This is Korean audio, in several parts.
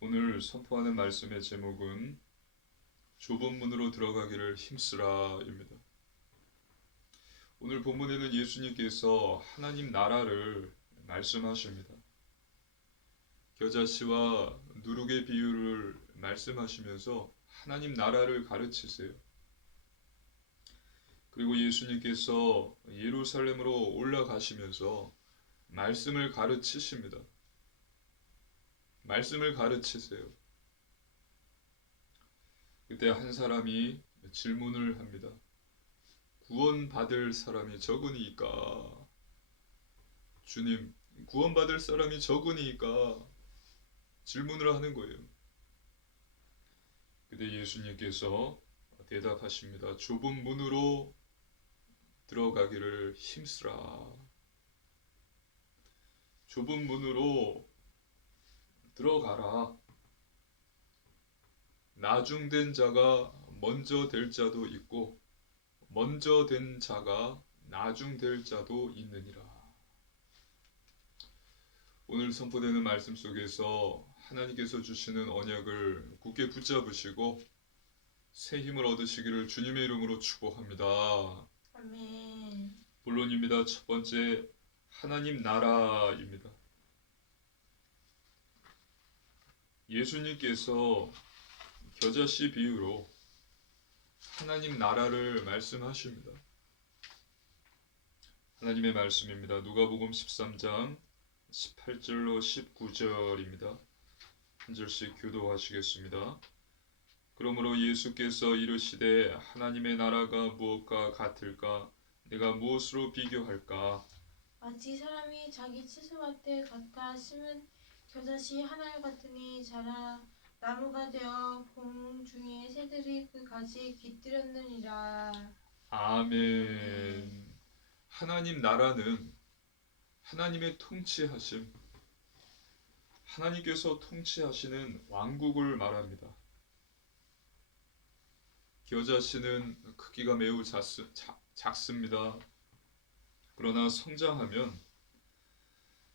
오늘 선포하는 말씀의 제목은 좁은 문으로 들어가기를 힘쓰라입니다. 오늘 본문에는 예수님께서 하나님 나라를 말씀하십니다. 겨자씨와 누룩의 비유를 말씀하시면서 하나님 나라를 가르치세요. 그리고 예수님께서 예루살렘으로 올라가시면서 말씀을 가르치십니다. 말씀을 가르치세요. 그때 한 사람이 질문을 합니다. 구원받을 사람이 적으니까, 주님, 구원받을 사람이 적으니까 질문을 하는 거예요. 그때 예수님께서 대답하십니다. 좁은 문으로 들어가기를 힘쓰라. 좁은 문으로 들어가라. 나중된 자가 먼저 될 자도 있고, 먼저 된 자가 나중될 자도 있느니라. 오늘 선포되는 말씀 속에서 하나님께서 주시는 언약을 굳게 붙잡으시고 새 힘을 얻으시기를 주님의 이름으로 축복합니다. 아멘. 본론입니다. 첫 번째, 하나님 나라입니다. 예수님께서 겨자씨 비유로 하나님 나라를 말씀하십니다. 하나님의 말씀입니다. 누가복음 13장 18절로 19절입니다. 한 절씩 교도하시겠습니다. 그러므로 예수께서 이르시되 하나님의 나라가 무엇과 같을까? 내가 무엇으로 비교할까? 마치 사람이 자기 채소밭에 갖다 심은 겨자씨 하나 같으니 자라 나무가 되어 봄 중에 새들이 그 가지에 깃들였느니라. 아멘. 하나님 나라는 하나님의 통치하심, 하나님께서 통치하시는 왕국을 말합니다. 겨자씨는 크기가 매우 작습니다. 그러나 성장하면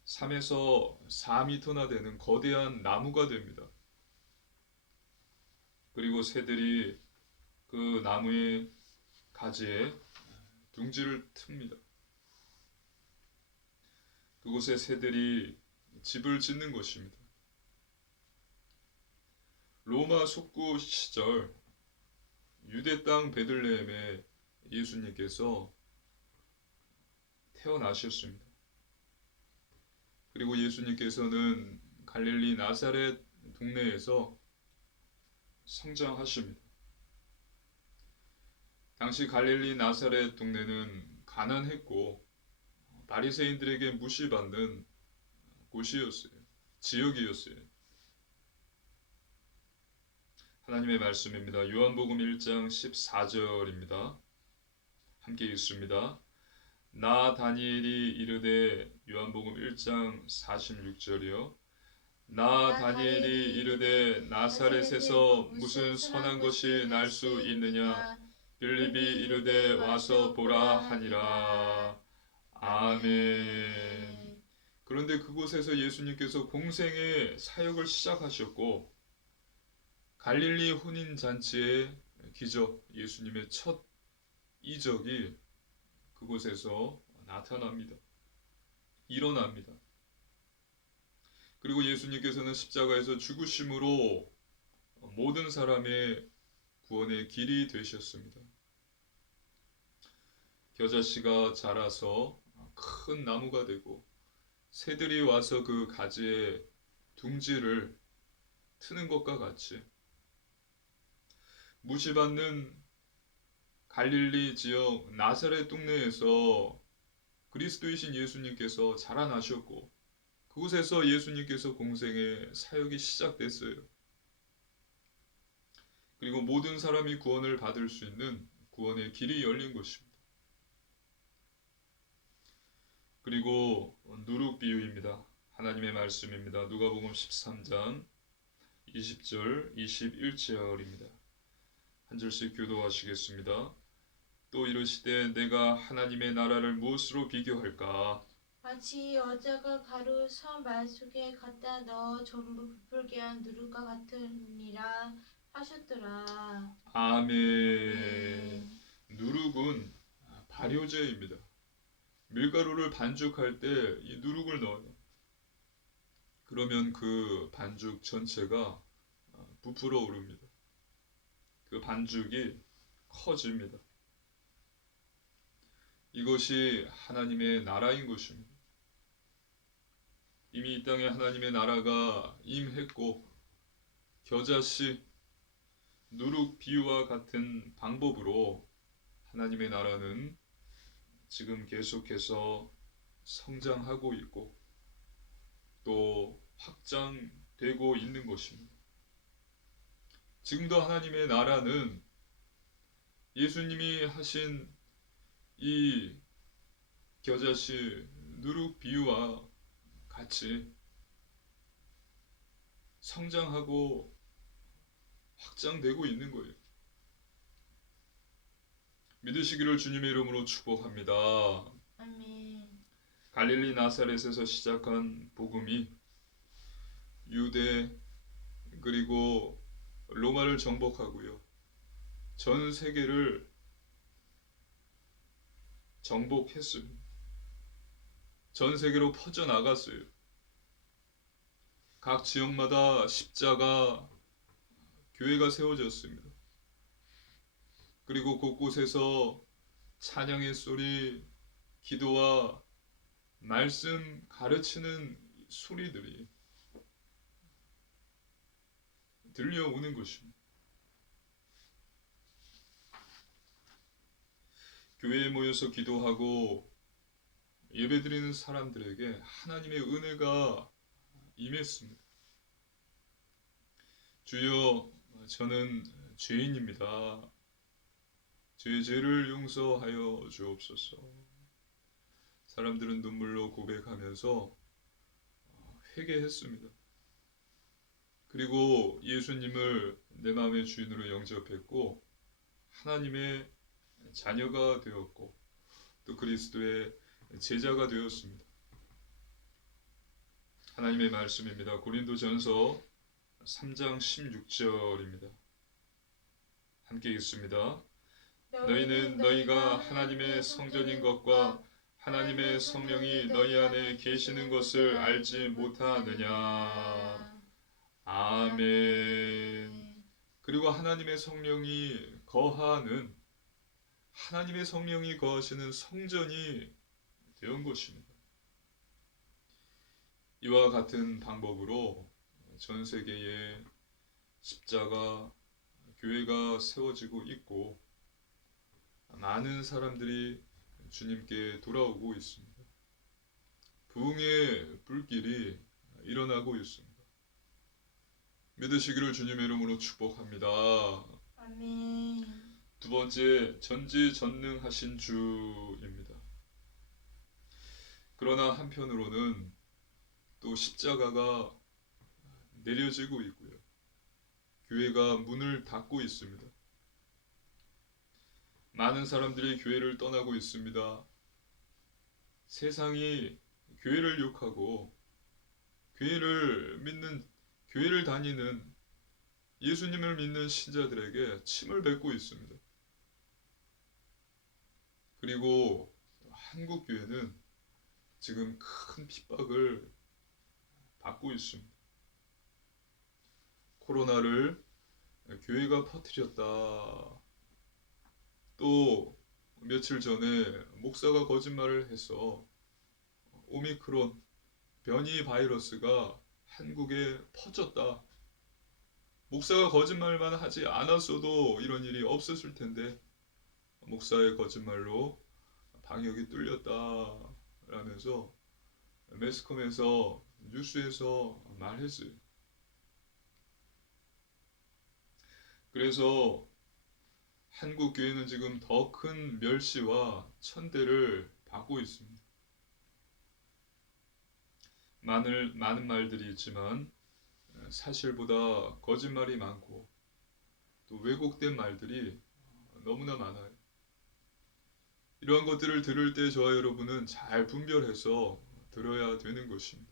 3에서 4m나 되는 거대한 나무가 됩니다. 그리고 새들이 그 나무의 가지에 둥지를 틉니다. 그곳에 새들이 집을 짓는 것입니다. 로마 속구 시절 유대 땅 베들레헴에 예수님께서 태어나셨습니다. 그리고 예수님께서는 갈릴리 나사렛 동네에서 성장하십니다. 당시 갈릴리 나사렛 동네는 가난했고 바리새인들에게 무시받는 곳이었어요. 지역이었어요. 하나님의 말씀입니다. 요한복음 1장 14절입니다. 함께 읽습니다. 나 다니엘이 이르되 요한복음 1장 46절이요. 나 다니엘이 이르되 나사렛에서 무슨 선한 것이 날 수 있느냐? 빌립이 이르되 와서 보라 하니라. 아멘. 그런데 그곳에서 예수님께서 공생의 사역을 시작하셨고 갈릴리 혼인 잔치의 기적, 예수님의 첫 이적이 그곳에서 나타납니다. 일어납니다. 그리고 예수님께서는 십자가에서 죽으심으로 모든 사람의 구원의 길이 되셨습니다. 겨자씨가 자라서 큰 나무가 되고 새들이 와서 그 가지에 둥지를 트는 것과 같이 무시받는 갈릴리 지역 나사렛 동네에서 그리스도이신 예수님께서 자라나셨고 그곳에서 예수님께서 공생의 사역이 시작됐어요. 그리고 모든 사람이 구원을 받을 수 있는 구원의 길이 열린 것입니다. 그리고 누룩 비유입니다. 하나님의 말씀입니다. 누가복음 13장 20절, 21절입니다. 한 절씩 교도하시겠습니다. 또 이르시되 내가 하나님의 나라를 무엇으로 비교할까? 마치 여자가 가루 말 속에 갖다 넣어 전부 부풀게 한 누룩과 같으니라 하셨더라. 아멘. 누룩은 발효제입니다. 밀가루를 반죽할 때 이 누룩을 넣어요. 그러면 그 반죽 전체가 부풀어 오릅니다. 그 반죽이 커집니다. 이것이 하나님의 나라인 것입니다. 이미 이 땅에 하나님의 나라가 임했고 겨자씨, 누룩 비유와 같은 방법으로 하나님의 나라는 지금 계속해서 성장하고 있고 또 확장되고 있는 것입니다. 지금도 하나님의 나라는 예수님이 하신 이 겨자씨 누룩 비유와 같이 성장하고 확장되고 있는 거예요. 믿으시기를 주님의 이름으로 축복합니다. 아멘. 갈릴리 나사렛에서 시작한 복음이 유대 그리고 로마를 정복하고요. 전 세계를 정복했습니다. 전 세계로 퍼져나갔어요. 각 지역마다 십자가 교회가 세워졌습니다. 그리고 곳곳에서 찬양의 소리, 기도와 말씀 가르치는 소리들이 들려오는 것입니다. 교회에 모여서 기도하고 예배드리는 사람들에게 하나님의 은혜가 임했습니다. 주여, 저는 죄인입니다. 제 죄를 용서하여 주옵소서. 사람들은 눈물로 고백하면서 회개했습니다. 그리고 예수님을 내 마음의 주인으로 영접했고 하나님의 자녀가 되었고 또 그리스도의 제자가 되었습니다. 하나님의 말씀입니다. 고린도전서 3장 16절입니다. 함께 읽습니다. 너희는 너희가 하나님의 성전인 것과 하나님의 성령이 너희 안에 계시는 것을 알지 못하느냐. 아멘. 그리고 하나님의 성령이 거하시는 성전이 되온 것입니다. 이와 같은 방법으로 전 세계에 십자가 교회가 세워지고 있고 많은 사람들이 주님께 돌아오고 있습니다. 부흥의 불길이 일어나고 있습니다. 믿으시기를 주님의 이름으로 축복합니다. 아멘. 두 번째, 전지전능하신 주입니다. 그러나 한편으로는 또 십자가가 내려지고 있고요. 교회가 문을 닫고 있습니다. 많은 사람들이 교회를 떠나고 있습니다. 세상이 교회를 욕하고 교회를 다니는 예수님을 믿는 신자들에게 침을 뱉고 있습니다. 그리고 한국 교회는 지금 큰 핍박을 받고 있습니다. 코로나를 교회가 퍼뜨렸다. 또 며칠 전에 목사가 거짓말을 해서 오미크론 변이 바이러스가 한국에 퍼졌다. 목사가 거짓말만 하지 않았어도 이런 일이 없었을 텐데 목사의 거짓말로 방역이 뚫렸다 라면서 매스컴에서 뉴스에서 말했어요. 그래서 한국 교회는 지금 더 큰 멸시와 천대를 받고 있습니다. 많은 말들이 있지만 사실보다 거짓말이 많고 또 왜곡된 말들이 너무나 많아요. 이러한 것들을 들을 때 저와 여러분은 잘 분별해서 들어야 되는 것입니다.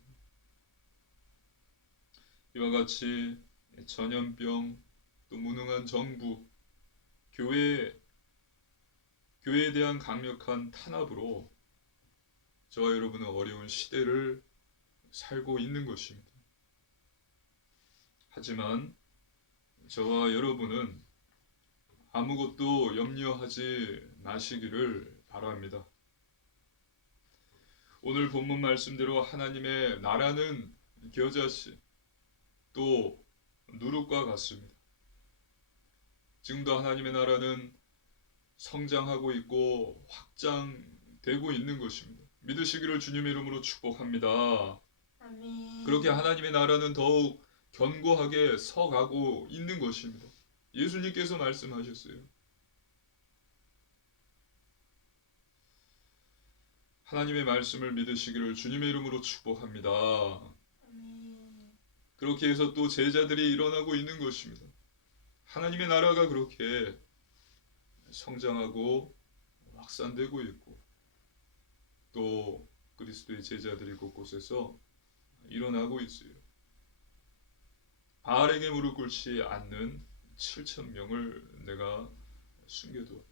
이와 같이 전염병, 또 무능한 정부, 교회에 대한 강력한 탄압으로 저와 여러분은 어려운 시대를 살고 있는 것입니다. 하지만 저와 여러분은 아무것도 염려하지 마시기를 바랍니다. 오늘 본문 말씀대로 하나님의 나라는 겨자씨 또 누룩과 같습니다. 지금도 하나님의 나라는 성장하고 있고 확장되고 있는 것입니다. 믿으시기를 주님의 이름으로 축복합니다. 아멘. 그렇게 하나님의 나라는 더욱 견고하게 서가고 있는 것입니다. 예수님께서 말씀하셨어요. 하나님의 말씀을 믿으시기를 주님의 이름으로 축복합니다. 아멘. 그렇게 해서 또 제자들이 일어나고 있는 것입니다. 하나님의 나라가 그렇게 성장하고 확산되고 있고 또 그리스도의 제자들이 곳곳에서 일어나고 있어요. 바알에게 무릎 꿇지 않는 7,000명을 내가 숨겨두었다.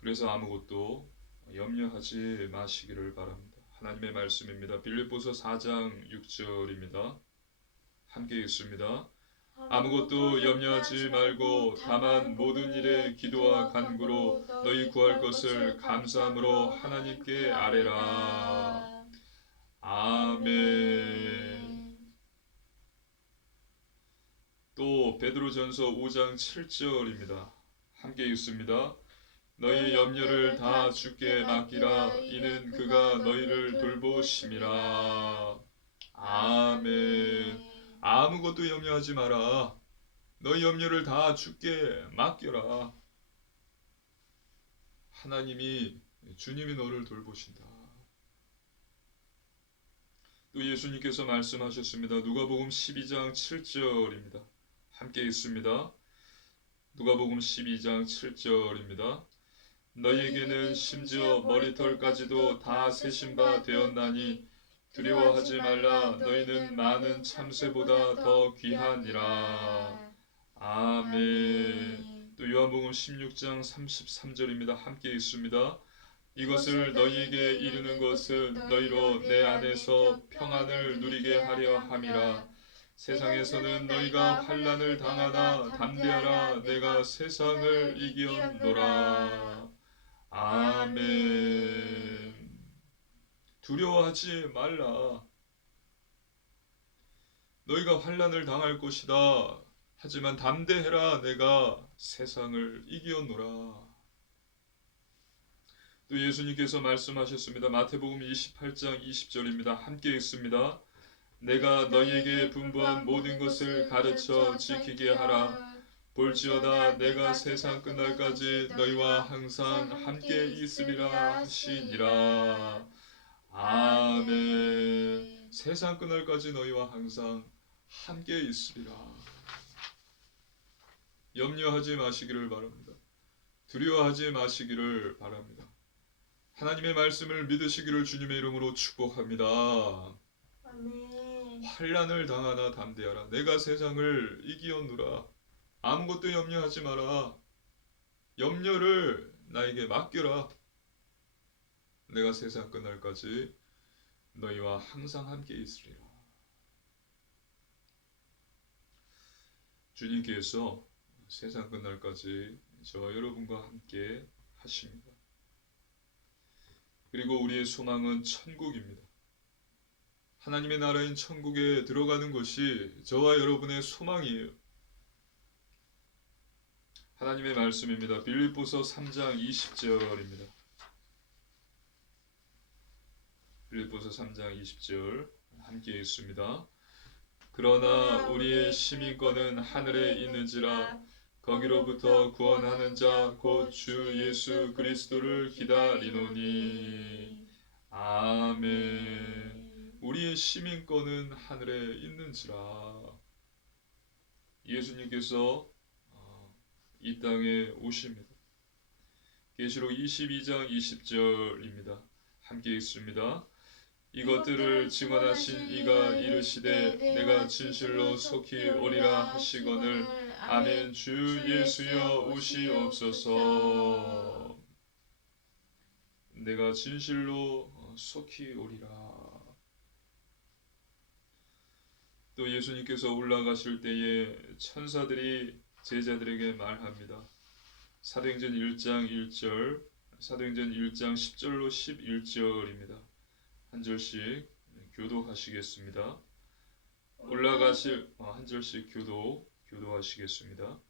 그래서 아무것도 염려하지 마시기를 바랍니다. 하나님의 말씀입니다. 빌립보서 4장 6절입니다. 함께 읽습니다. 아무것도 염려하지 말고 다만 모든 일에 기도와 간구로 너희 구할 것을 감사함으로 하나님께 아뢰라. 아멘. 또 베드로전서 5장 7절입니다. 함께 읽습니다. 너희 염려를 다 주께 맡기라. 이는 그가 너희를 돌보심이라. 아멘. 아무것도 염려하지 마라. 너희 염려를 다 주께 맡겨라. 주님이 너를 돌보신다. 또 예수님께서 말씀하셨습니다. 누가복음 12장 7절입니다. 함께 읽습니다. 누가복음 12장 7절입니다. 너희에게는 심지어 머리털까지도 다 세신 바 되었나니 두려워하지 말라. 너희는 많은 참새보다 더 귀하니라. 아멘. 또 요한복음 16장 33절입니다. 함께 읽습니다. 이것을 너희에게 이르는 것은 너희로 내 안에서 평안을 누리게 하려 함이라. 세상에서는 너희가 환난을 당하나 담대하라. 내가 세상을 이기었노라. 아멘. 두려워하지 말라. 너희가 환난을 당할 것이다. 하지만 담대해라. 내가 세상을 이기었노라. 또 예수님께서 말씀하셨습니다. 마태복음 28장 20절입니다. 함께 읽습니다. 내가 너희에게 분부한 모든 것을 가르쳐 지키게 하라. 볼지어다 내가 세상 끝날까지 너희와 항상 함께 있으리라 하시니라. 아멘. 세상 끝날까지 너희와 항상 함께 있으리라. 염려하지 마시기를 바랍니다. 두려워하지 마시기를 바랍니다. 하나님의 말씀을 믿으시기를 주님의 이름으로 축복합니다. 아멘. 환난을 당하나 담대하라. 내가 세상을 이기었노라. 아무것도 염려하지 마라. 염려를 나에게 맡겨라. 내가 세상 끝날까지 너희와 항상 함께 있으리라. 주님께서 세상 끝날까지 저와 여러분과 함께 하십니다. 그리고 우리의 소망은 천국입니다. 하나님의 나라인 천국에 들어가는 것이 저와 여러분의 소망이에요. 하나님의 말씀입니다. 빌립보서 3장 20절입니다. 빌립보서 3장 20절 함께 읽습니다. 그러나 우리의 시민권은 하늘에 있는지라 거기로부터 구원하는 자 곧 주 예수 그리스도를 기다리노니. 아멘. 우리의 시민권은 하늘에 있는지라. 예수님께서 이 땅에 오십니다. 계시록 22장 20절입니다. 함께 읽습니다. 이것들을 증언하신 이가 이르시되 내가 진실로 속히 오리라 하시거늘 아멘. 주 예수여 오시옵소서. 내가 진실로 속히 오리라. 또 예수님께서 올라가실 때에 천사들이 제자들에게 말합니다. 사도행전 1장 1절, 사도행전 1장 10절로 11절입니다. 한 절씩 교도하시겠습니다. 한 절씩 교도하시겠습니다.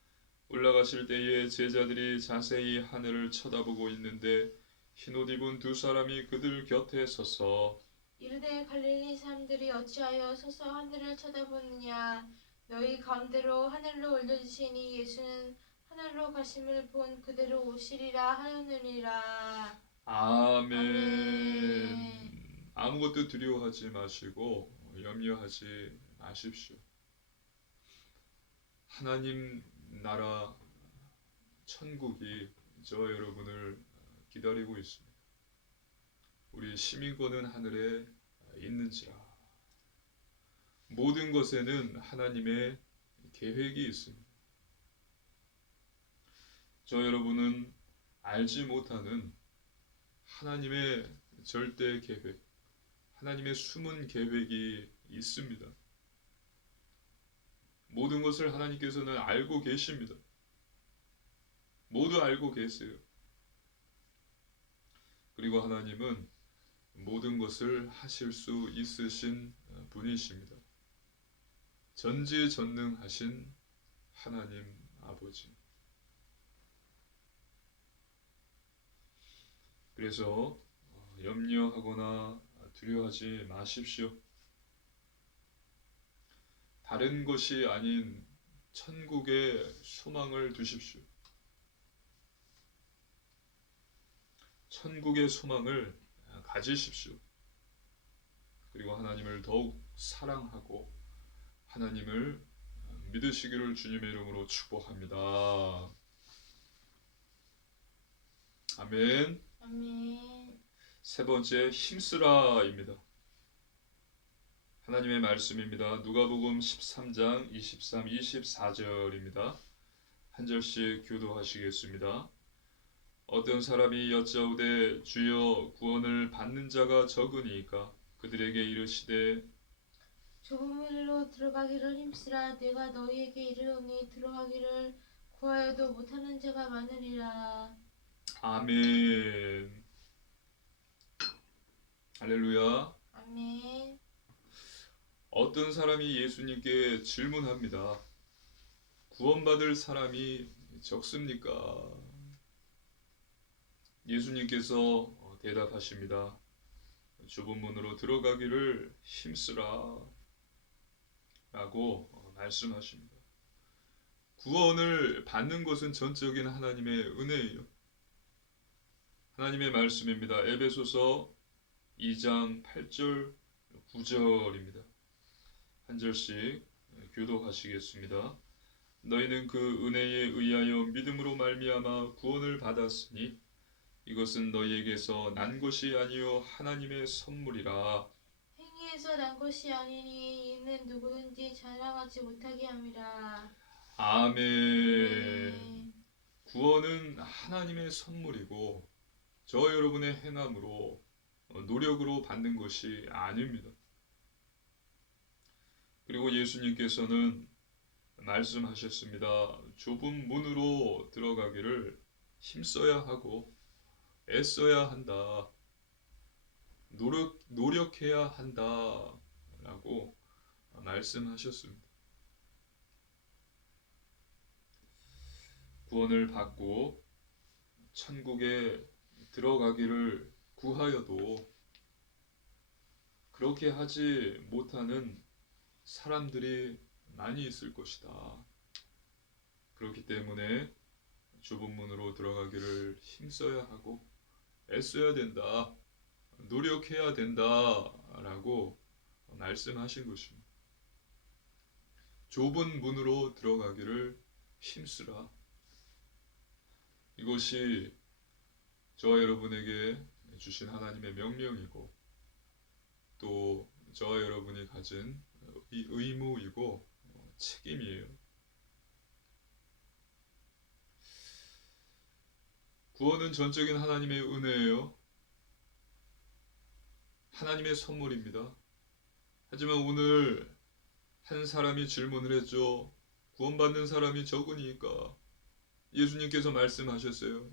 올라가실 때에 제자들이 자세히 하늘을 쳐다보고 있는데 흰옷 입은 두 사람이 그들 곁에 서서 이르되 갈릴리 사람들이 어찌하여 서서 하늘을 쳐다보느냐. 너희 가운데로 하늘로 올려주시니 예수는 하늘로 가심을 본 그대로 오시리라 하느니라. 아멘. 아멘. 아무것도 두려워하지 마시고 염려하지 마십시오. 하나님 나라 천국이 저와 여러분을 기다리고 있습니다. 우리 시민권은 하늘에 있는지라. 모든 것에는 하나님의 계획이 있습니다. 저 여러분은 알지 못하는 하나님의 절대 계획, 하나님의 숨은 계획이 있습니다. 모든 것을 하나님께서는 알고 계십니다. 모두 알고 계세요. 그리고 하나님은 모든 것을 하실 수 있으신 분이십니다. 전지전능하신 하나님 아버지. 그래서 염려하거나 두려워하지 마십시오. 다른 것이 아닌 천국에 소망을 두십시오. 천국의 소망을 가지십시오. 그리고 하나님을 더욱 사랑하고 하나님을 믿으시기를 주님의 이름으로 축복합니다. 아멘. 아멘. 세 번째, 힘쓰라입니다. 하나님의 말씀입니다. 누가복음 13장 23, 24절입니다. 한 절씩 교도하시겠습니다. 어떤 사람이 여짜오되 주여 구원을 받는 자가 적으니까 그들에게 이르시되 좁은 문으로 들어가기를 힘쓰라. 내가 너희에게 이르노니 들어가기를 구하여도 못하는 자가 많으리라. 아멘. 할렐루야. 아멘. 어떤 사람이 예수님께 질문합니다. 구원받을 사람이 적습니까? 예수님께서 대답하십니다. 좁은 문으로 들어가기를 힘쓰라 라고 말씀하십니다. 구원을 받는 것은 전적인 하나님의 은혜예요. 하나님의 말씀입니다. 에베소서 2장 8절 9절입니다. 한 절씩 교도하시겠습니다. 너희는 그 은혜에 의하여 믿음으로 말미암아 구원을 받았으니 이것은 너희에게서 난 것이 아니요 하나님의 선물이라. 행위에서 난 것이 아니니 이는 누구든지 자랑하지 못하게 함이라. 아멘. 구원은 하나님의 선물이고 저 여러분의 행함으로 노력으로 받는 것이 아닙니다. 그리고 예수님께서는 말씀하셨습니다. 좁은 문으로 들어가기를 힘써야 하고 애써야 한다. 노력해야 한다. 라고 말씀하셨습니다. 구원을 받고 천국에 들어가기를 구하여도 그렇게 하지 못하는 사람들이 많이 있을 것이다. 그렇기 때문에 좁은 문으로 들어가기를 힘써야 하고 애써야 된다. 노력해야 된다. 라고 말씀하신 것입니다. 좁은 문으로 들어가기를 힘쓰라. 이것이 저와 여러분에게 주신 하나님의 명령이고 또 저와 여러분이 가진 이 의무이고 책임이에요. 구원은 전적인 하나님의 은혜예요. 하나님의 선물입니다. 하지만 오늘 한 사람이 질문을 했죠. 구원받는 사람이 적으니까 예수님께서 말씀하셨어요.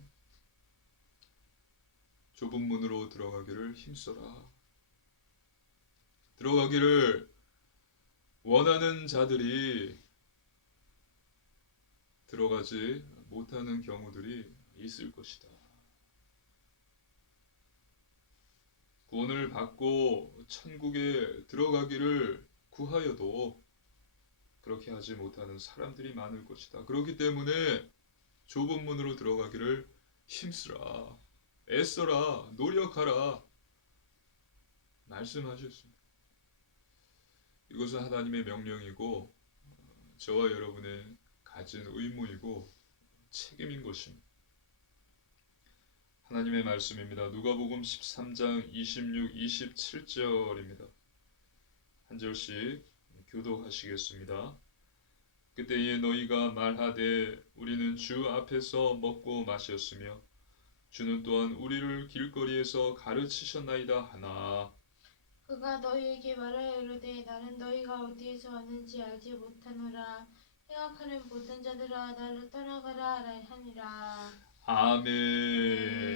좁은 문으로 들어가기를 힘써라. 들어가기를 원하는 자들이 들어가지 못하는 경우들이 있을 것이다. 구원을 받고 천국에 들어가기를 구하여도 그렇게 하지 못하는 사람들이 많을 것이다. 그렇기 때문에 좁은 문으로 들어가기를 힘쓰라, 애써라, 노력하라 말씀하셨습니다. 이것은 하나님의 명령이고 저와 여러분의 가진 의무이고 책임인 것입니다. 하나님의 말씀입니다. 누가복음 13장 26, 27절입니다. 한 절씩 교독하시겠습니다. 그때에 너희가 말하되 우리는 주 앞에서 먹고 마셨으며 주는 또한 우리를 길거리에서 가르치셨나이다 하나 그가 너희에게 말하여 이르되 나는 너희가 어디에서 왔는지 알지 못하노라. 행악하는 모든 자들아 나를 떠나가라 하니라. 아멘.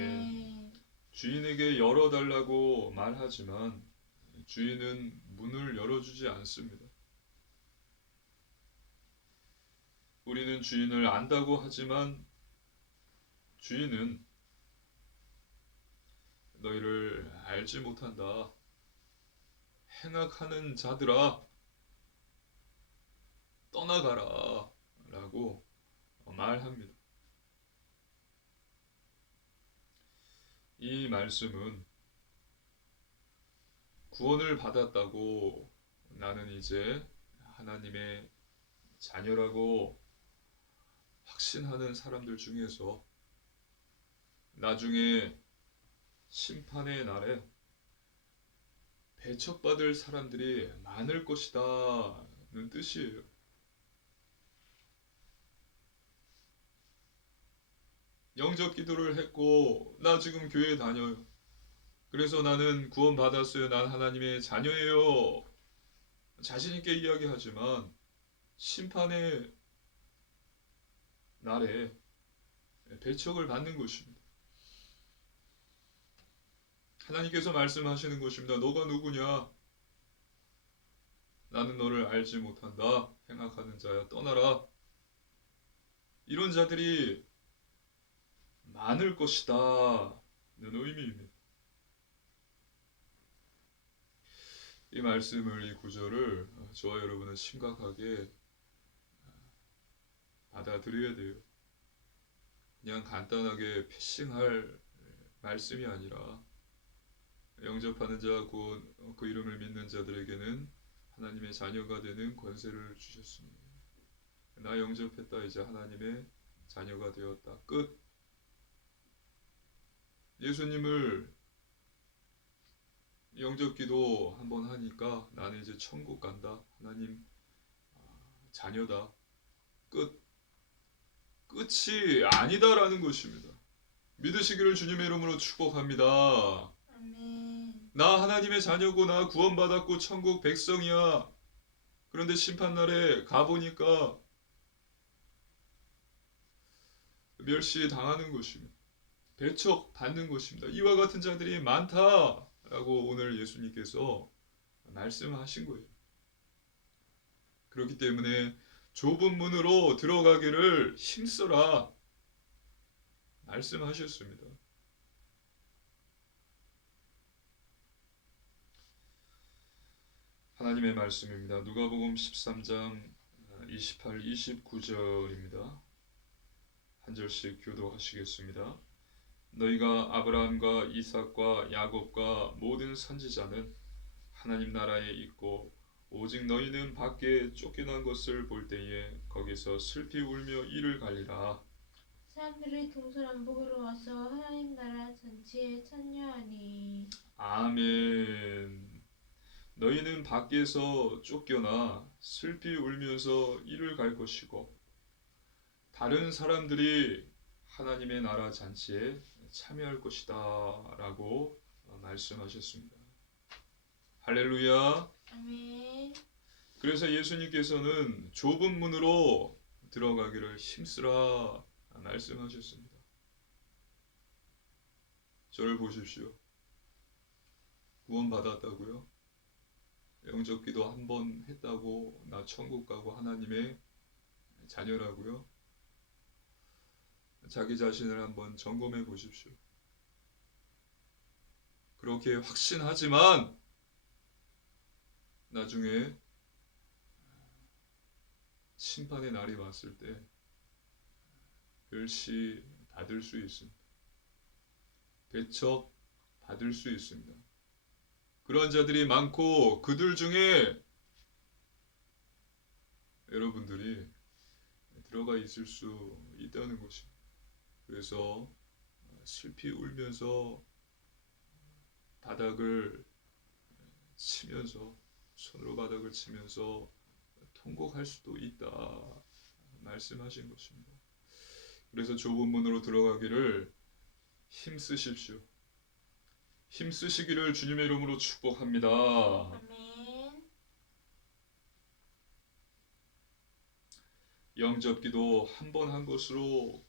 주인에게 열어달라고 말하지만 주인은 문을 열어주지 않습니다. 우리는 주인을 안다고 하지만 주인은 너희를 알지 못한다. 행악하는 자들아 떠나가라 라고 말합니다. 이 말씀은 구원을 받았다고 나는 이제 하나님의 자녀라고 확신하는 사람들 중에서 나중에 심판의 날에 배척받을 사람들이 많을 것이다는 뜻이에요. 영접 기도를 했고 나 지금 교회 다녀요. 그래서 나는 구원 받았어요. 난 하나님의 자녀예요. 자신 있게 이야기하지만 심판의 날에 배척을 받는 것입니다. 하나님께서 말씀하시는 것입니다. 너가 누구냐? 나는 너를 알지 못한다. 행악하는 자야 떠나라. 이런 자들이 많을 것이다 는 의미입니다. 이 말씀을, 이 구절을 저와 여러분은 심각하게 받아들여야 돼요. 그냥 간단하게 패싱할 말씀이 아니라 영접하는 자, 그 이름을 믿는 자들에게는 하나님의 자녀가 되는 권세를 주셨으니 나 영접했다. 이제 하나님의 자녀가 되었다. 끝. 예수님을 영접기도 한번 하니까 나는 이제 천국 간다. 하나님 자녀다. 끝. 끝이 아니다라는 것입니다. 믿으시기를 주님의 이름으로 축복합니다. 아멘. 나 하나님의 자녀고 나 구원받았고 천국 백성이야. 그런데 심판날에 가보니까 멸시당하는 것입니다. 배척받는 것입니다. 이와 같은 자들이 많다라고 오늘 예수님께서 말씀하신 거예요. 그렇기 때문에 좁은 문으로 들어가기를 힘써라 말씀하셨습니다. 하나님의 말씀입니다. 누가복음 13장 28, 29절입니다. 한 절씩 교독하시겠습니다. 너희가 아브라함과 이삭과 야곱과 모든 선지자는 하나님 나라에 있고 오직 너희는 밖에 쫓겨난 것을 볼 때에 거기서 슬피 울며 이를 갈리라. 사람들이 동서남북으로 와서 하나님 나라 잔치에 참여하니. 아멘. 너희는 밖에서 쫓겨나 슬피 울면서 이를 갈 것이고 다른 사람들이 하나님의 나라 잔치에 참여할 것이다 라고 말씀하셨습니다. 할렐루야. 아멘. 그래서 예수님께서는 좁은 문으로 들어가기를 힘쓰라 말씀하셨습니다. 저를 보십시오. 구원 받았다고요? 영접 기도 한 번 했다고 나 천국 가고 하나님의 자녀라고요? 자기 자신을 한번 점검해 보십시오. 그렇게 확신하지만 나중에 심판의 날이 왔을 때 멸시 받을 수 있습니다. 배척 받을 수 있습니다. 그런 자들이 많고 그들 중에 여러분들이 들어가 있을 수 있다는 것입니다. 그래서 슬피 울면서 바닥을 치면서 손으로 바닥을 치면서 통곡할 수도 있다 말씀하신 것입니다. 그래서 좁은 문으로 들어가기를 힘쓰십시오. 힘쓰시기를 주님의 이름으로 축복합니다. 아멘. 영접기도 한 번 한 것으로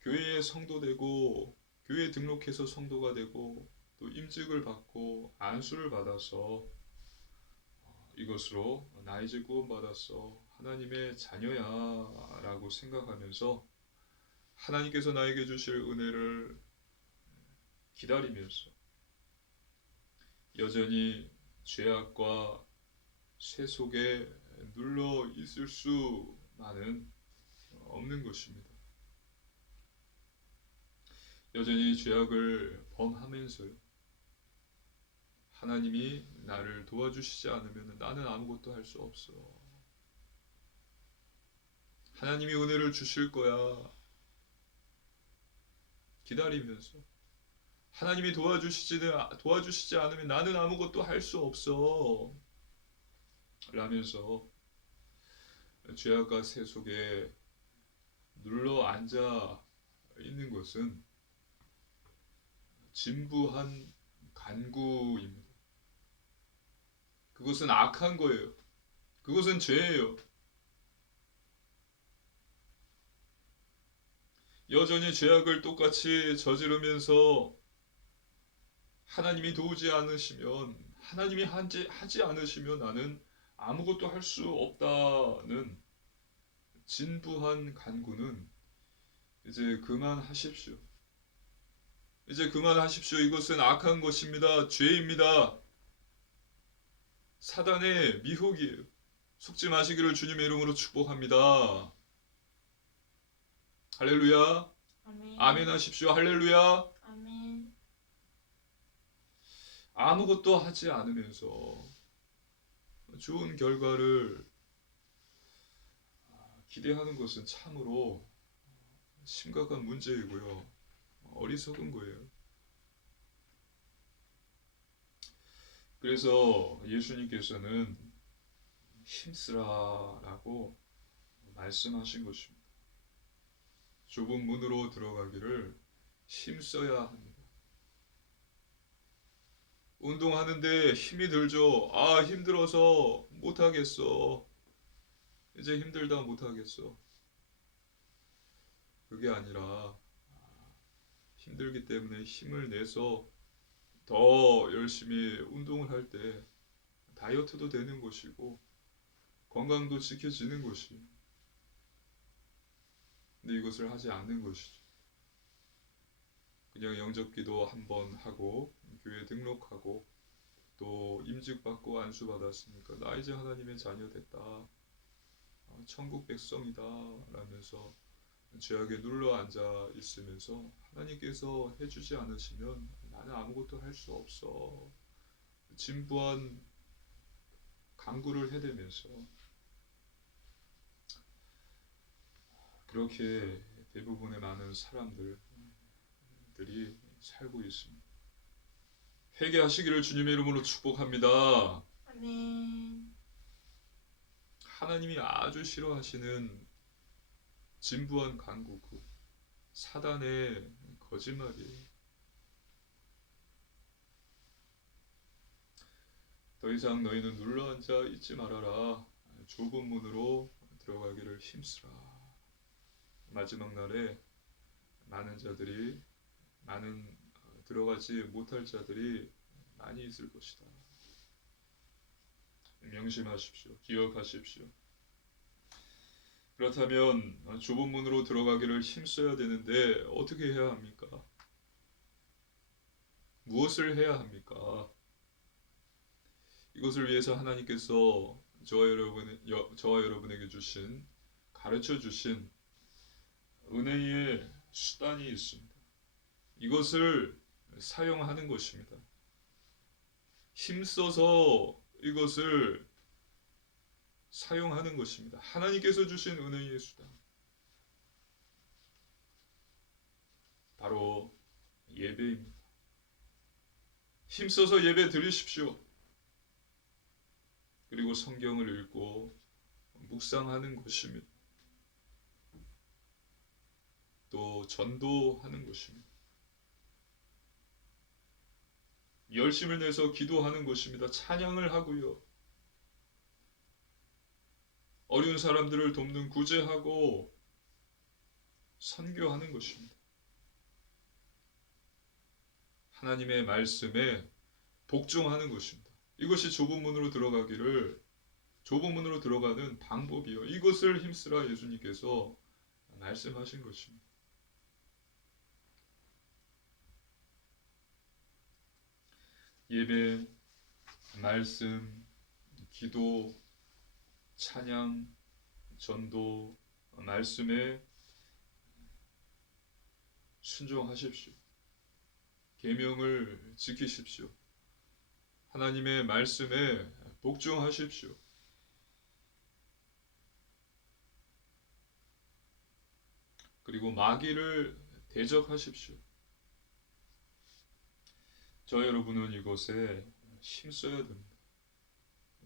교회에 성도 되고 교회에 등록해서 성도가 되고 또 임직을 받고 안수를 받아서 이것으로 나 이제 구원받았어 하나님의 자녀야 라고 생각하면서 하나님께서 나에게 주실 은혜를 기다리면서 여전히 죄악과 쇠 속에 눌러 있을 수만은 없는 것입니다. 여전히 죄악을 범하면서요. 하나님이 나를 도와주시지 않으면 나는 아무것도 할 수 없어. 하나님이 은혜를 주실 거야. 기다리면서 하나님이 도와주시지 않으면 나는 아무것도 할 수 없어. 라면서 죄악과 새 속에 눌러 앉아 있는 것은 진부한 간구입니다. 그것은 악한 거예요. 그것은 죄예요. 여전히 죄악을 똑같이 저지르면서 하나님이 도우지 않으시면 하나님이 하지 않으시면 나는 아무것도 할 수 없다는 진부한 간구는 이제 그만하십시오. 이제 그만하십시오. 이것은 악한 것입니다. 죄입니다. 사단의 미혹이에요. 속지 마시기를 주님의 이름으로 축복합니다. 할렐루야. 아멘. 아멘 하십시오. 할렐루야. 아멘. 아무것도 하지 않으면서 좋은 결과를 기대하는 것은 참으로 심각한 문제이고요. 어리석은 거예요. 그래서 예수님께서는 힘쓰라라고 말씀하신 것입니다. 좁은 문으로 들어가기를 힘써야 합니다. 운동하는데 힘이 들죠. 아, 힘들어서 못하겠어. 이제 힘들다 못하겠어. 그게 아니라 힘들기 때문에 힘을 내서 더 열심히 운동을 할 때 다이어트도 되는 것이고 건강도 지켜지는 것이. 근데 이것을 하지 않는 것이죠. 그냥 영접기도 한번 하고 교회 등록하고 또 임직받고 안수받았으니까 나 이제 하나님의 자녀 됐다. 천국 백성이다 라면서 죄악에 눌러 앉아 있으면서 하나님께서 해주지 않으시면 나는 아무것도 할 수 없어. 진부한 강구를 해대면서 그렇게 대부분의 많은 사람들이 살고 있습니다. 회개하시기를 주님의 이름으로 축복합니다. 아멘. 하나님이 아주 싫어하시는 진부한 간구, 그 사단의 거짓말이에요. 더 이상 너희는 눌러앉아 있지 말아라. 좁은 문으로 들어가기를 힘쓰라. 마지막 날에 들어가지 못할 자들이 많이 있을 것이다. 명심하십시오. 기억하십시오. 그렇다면 좁은 문으로 들어가기를 힘써야 되는데 어떻게 해야 합니까? 무엇을 해야 합니까? 이것을 위해서 하나님께서 저와 여러분에게 가르쳐 주신 은혜의 수단이 있습니다. 이것을 사용하는 것입니다. 힘써서 이것을 사용하는 것입니다. 하나님께서 주신 은혜의 수단. 바로 예배입니다. 힘써서 예배 드리십시오. 그리고 성경을 읽고 묵상하는 것입니다. 또 전도하는 것입니다. 열심을 내서 기도하는 것입니다. 찬양을 하고요. 어려운 사람들을 돕는 구제하고 선교하는 것입니다. 하나님의 말씀에 복종하는 것입니다. 이것이 좁은 문으로 들어가는 방법이요. 이것을 힘쓰라 예수님께서 말씀하신 것입니다. 예배, 말씀, 기도, 찬양, 전도, 말씀에 순종하십시오. 계명을 지키십시오. 하나님의 말씀에 복종하십시오. 그리고 마귀를 대적하십시오. 저 여러분은 이것에 힘써야 됩니다.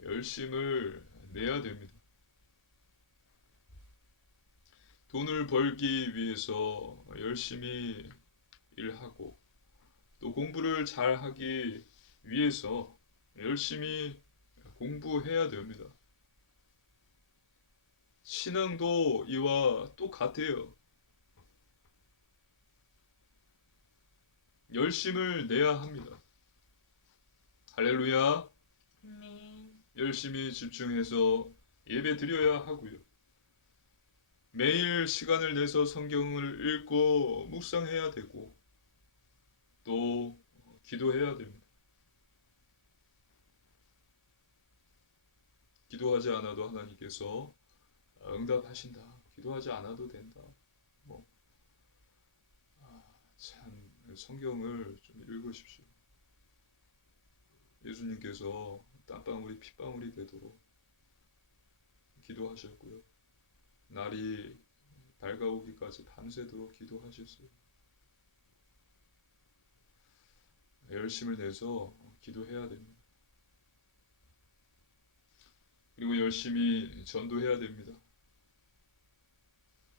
열심을 내야 됩니다. 돈을 벌기 위해서 열심히 일하고 또 공부를 잘하기 위해서 열심히 공부해야 됩니다. 신앙도 이와 똑같아요. 열심을 내야 합니다. 할렐루야. 아멘. 열심히 집중해서 예배 드려야 하고요. 매일 시간을 내서 성경을 읽고 묵상해야 되고 또 기도해야 됩니다. 기도하지 않아도 하나님께서 응답하신다. 기도하지 않아도 된다. 참 성경을 좀 읽으십시오. 예수님께서 땀방울이 핏방울이 되도록 기도하셨고요. 날이 밝아오기까지 밤새도록 기도하셨어요. 열심을 내서 기도해야 됩니다. 그리고 열심히 전도해야 됩니다.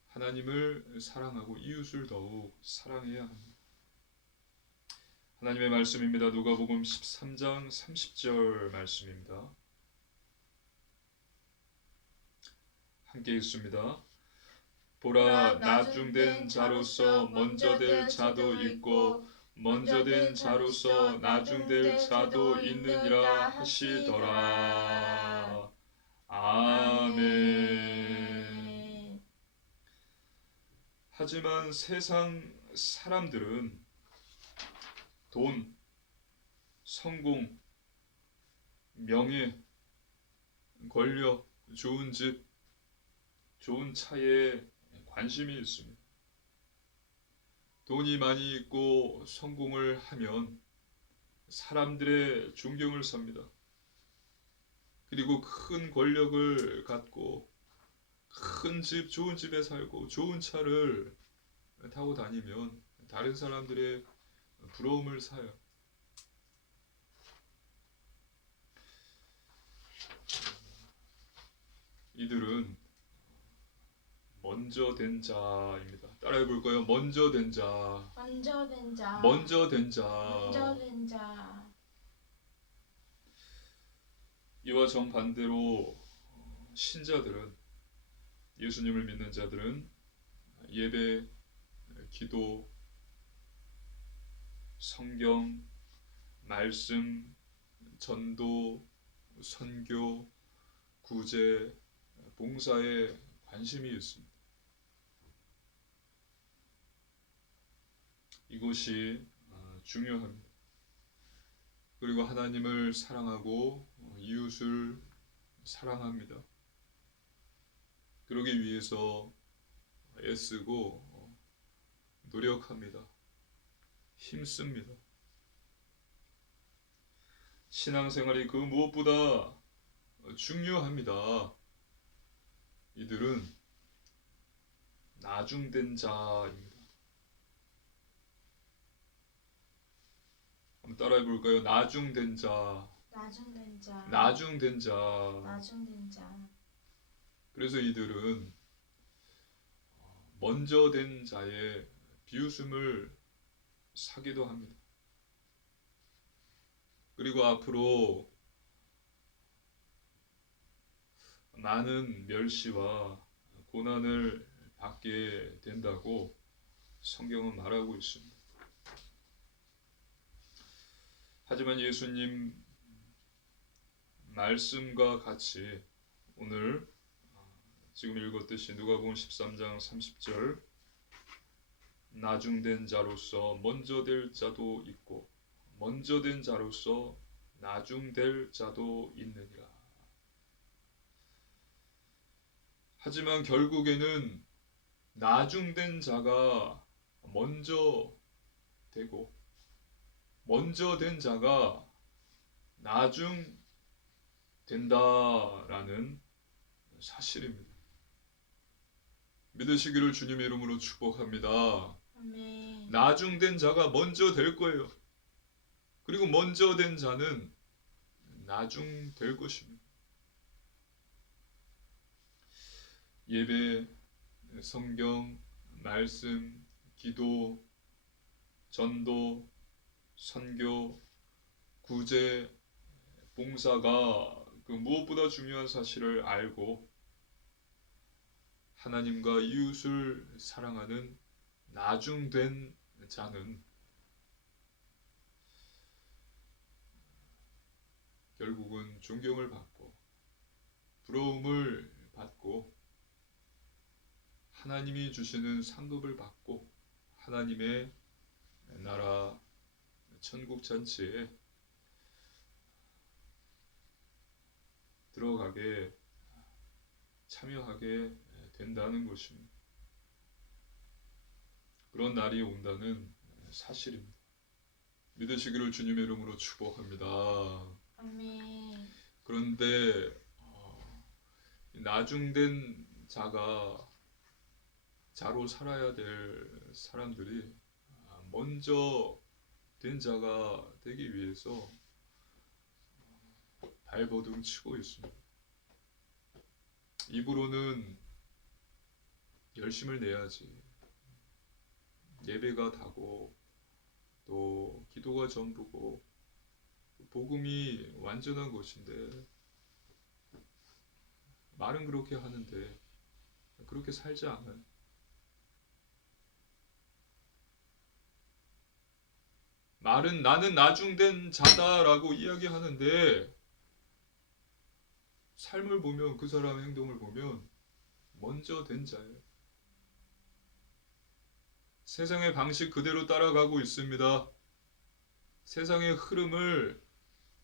하나님을 사랑하고 이웃을 더욱 사랑해야 합니다. 하나님의 말씀입니다. 누가복음 13장 30절 말씀입니다. 함께 읽습니다. 보라, 나중된 자로서 먼저 될 자도 있고 먼저 된 자로서 나중될 자도 있느니라 하시더라. 아멘. 하지만 세상 사람들은 돈, 성공, 명예, 권력, 좋은 집, 좋은 차에 관심이 있습니다. 돈이 많이 있고 성공을 하면 사람들의 존경을 삽니다. 그리고 큰 권력을 갖고 큰 집, 좋은 집에 살고 좋은 차를 타고 다니면 다른 사람들의 부러움을 사요. 이들은 먼저 된 자입니다. 따라해 볼까요? 먼저 된 자. 먼저 된 자. 먼저 된 자. 먼저 된 자. 이와 정반대로 신자들은, 예수님을 믿는 자들은 예배, 기도, 성경, 말씀, 전도, 선교, 구제, 봉사에 관심이 있습니다. 이것이 중요합니다. 그리고 하나님을 사랑하고 이웃을 사랑합니다. 그러기 위해서 애쓰고 노력합니다. 힘씁니다. 신앙생활이 그 무엇보다 중요합니다. 이들은 나중된 자입니다. 한번 따라해 볼까요? 나중된 자. 나중된 자. 나중된 자. 나중된 자. 그래서 이들은 먼저 된 자의 비웃음을 사기도 합니다. 그리고 앞으로 많은 멸시와 고난을 받게 된다고 성경은 말하고 있습니다. 하지만 예수님 말씀과 같이 오늘 지금 읽었듯이 누가복음 13장 30절 나중된 자로서 먼저 될 자도 있고 먼저 된 자로서 나중될 자도 있느니라. 하지만 결국에는 나중된 자가 먼저 되고 먼저 된 자가 나중 된다라는 사실입니다. 믿으시기를 주님의 이름으로 축복합니다. 아멘. 나중된 자가 먼저 될 거예요. 그리고 먼저 된 자는 나중 될 것입니다. 예배, 성경, 말씀, 기도, 전도, 선교, 구제, 봉사가 그 무엇보다 중요한 사실을 알고 하나님과 이웃을 사랑하는 나중된 자는 결국은 존경을 받고 부러움을 받고 하나님이 주시는 상급을 받고 하나님의 나라 천국 잔치에 들어가게 참여하게 된다는 것입니다. 그런 날이 온다는 사실입니다. 믿으시기를 주님의 이름으로 축복합니다. 아멘. 그런데 나중된 자가 자로 살아야 될 사람들이 먼저 된 자가 되기 위해서 발버둥 치고 있습니다. 입으로는 열심을 내야지, 예배가 다고 또 기도가 전부고 복음이 완전한 것인데 말은 그렇게 하는데 그렇게 살지 않아요. 말은 나는 나중된 자다라고 이야기하는데 삶을 보면 그 사람의 행동을 보면 먼저 된 자예요. 세상의 방식 그대로 따라가고 있습니다. 세상의 흐름을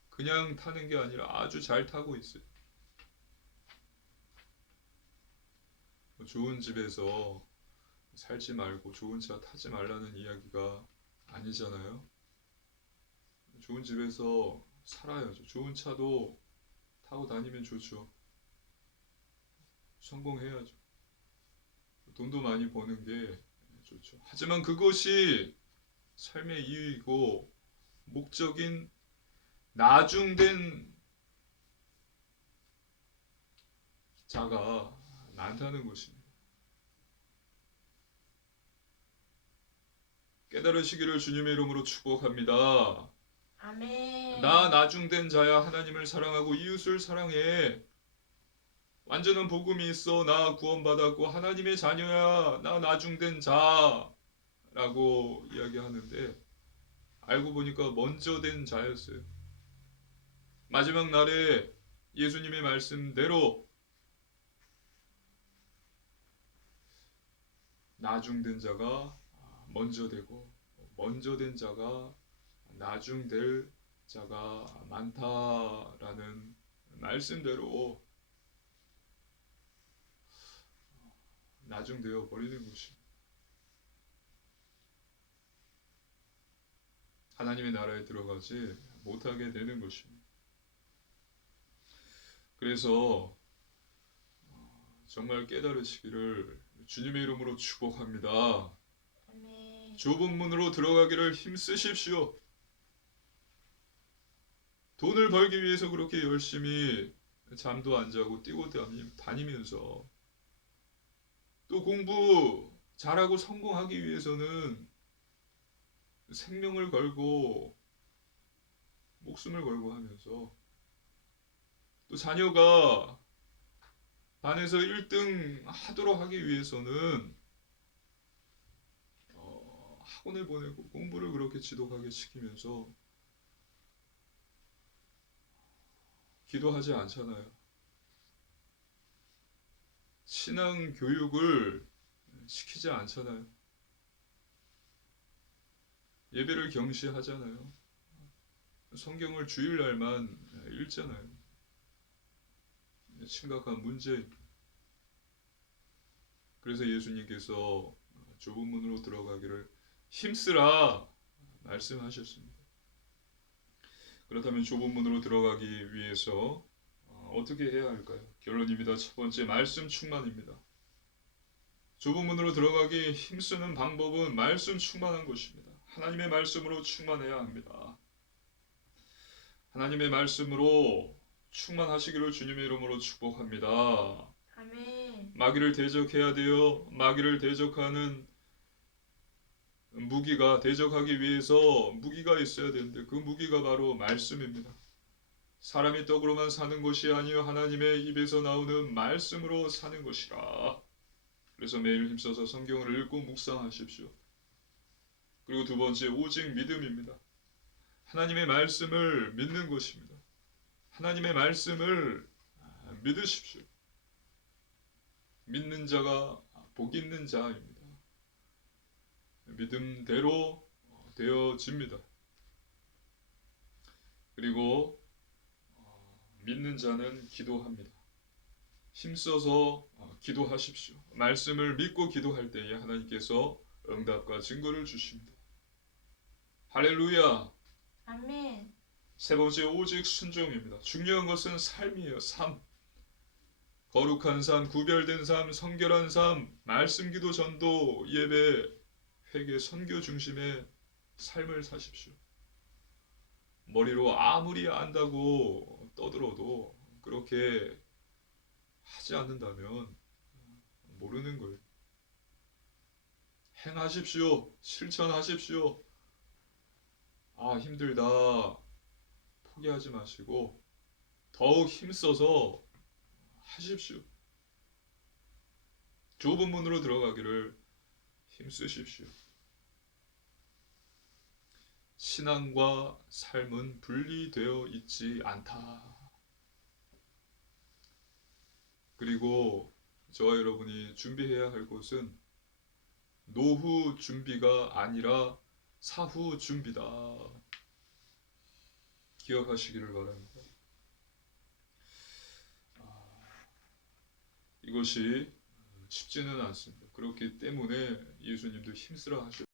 그냥 타는 게 아니라 아주 잘 타고 있어요. 좋은 집에서 살지 말고 좋은 차 타지 말라는 이야기가 아니잖아요. 좋은 집에서 살아야죠. 좋은 차도 타고 다니면 좋죠. 성공해야죠. 돈도 많이 버는 게 좋죠. 하지만 그것이 삶의 이유이고 목적인 나중된 자가 많다는 것입니다. 깨달으시기를 주님의 이름으로 축복합니다. 아멘. 나 나중된 자야 하나님을 사랑하고 이웃을 사랑해. 완전한 복음이 있어. 나 구원받았고 하나님의 자녀야. 나 나중된 자라고 이야기하는데 알고 보니까 먼저 된 자였어요. 마지막 날에 예수님의 말씀대로 나중된 자가 먼저 되고 먼저 된 자가 나중될 자가 많다라는 말씀대로 나중되어 버리는 것이 하나님의 나라에 들어가지 못하게 되는 것입니다. 그래서 정말 깨달으시기를 주님의 이름으로 축복합니다. 아멘. 좁은 문으로 들어가기를 힘쓰십시오. 돈을 벌기 위해서 그렇게 열심히 잠도 안 자고 뛰고 다니면서 또 공부 잘하고 성공하기 위해서는 생명을 걸고 목숨을 걸고 하면서 또 자녀가 반에서 1등 하도록 하기 위해서는 학원을 보내고 공부를 그렇게 지독하게 시키면서 기도하지 않잖아요. 신앙 교육을 시키지 않잖아요. 예배를 경시하잖아요. 성경을 주일날만 읽잖아요. 심각한 문제입니다. 그래서 예수님께서 좁은 문으로 들어가기를 힘쓰라 말씀하셨습니다. 그렇다면 좁은 문으로 들어가기 위해서 어떻게 해야 할까요? 결론입니다. 첫 번째, 말씀 충만입니다. 좁은 문으로 들어가기 힘쓰는 방법은 말씀 충만한 것입니다. 하나님의 말씀으로 충만해야 합니다. 하나님의 말씀으로 충만하시기를 주님의 이름으로 축복합니다. 아멘. 마귀를 대적해야 돼요. 마귀를 대적하는 무기가 대적하기 위해서 무기가 있어야 되는데 그 무기가 바로 말씀입니다. 사람이 떡으로만 사는 것이 아니요 하나님의 입에서 나오는 말씀으로 사는 것이라. 그래서 매일 힘써서 성경을 읽고 묵상하십시오. 그리고 두 번째, 오직 믿음입니다. 하나님의 말씀을 믿는 것입니다. 하나님의 말씀을 믿으십시오. 믿는 자가 복 있는 자입니다. 믿음대로 되어집니다. 그리고 믿는 자는 기도합니다. 힘써서 기도하십시오. 말씀을 믿고 기도할 때에 하나님께서 응답과 증거를 주십니다. 할렐루야. 아멘. 세 번째, 오직 순종입니다. 중요한 것은 삶이에요. 삶. 거룩한 삶, 구별된 삶, 성결한 삶, 말씀, 기도, 전도, 예배, 회개, 선교 중심의 삶을 사십시오. 머리로 아무리 안다고 떠들어도 그렇게 하지 않는다면 모르는 거예요. 행하십시오. 실천하십시오. 힘들다. 포기하지 마시고 더욱 힘써서 하십시오. 좁은 문으로 들어가기를 힘쓰십시오. 신앙과 삶은 분리되어 있지 않다. 그리고 저와 여러분이 준비해야 할 것은 노후 준비가 아니라 사후 준비다. 기억하시기를 바랍니다. 이것이 쉽지는 않습니다. 그렇기 때문에 예수님도 힘쓰라 하셨습니다.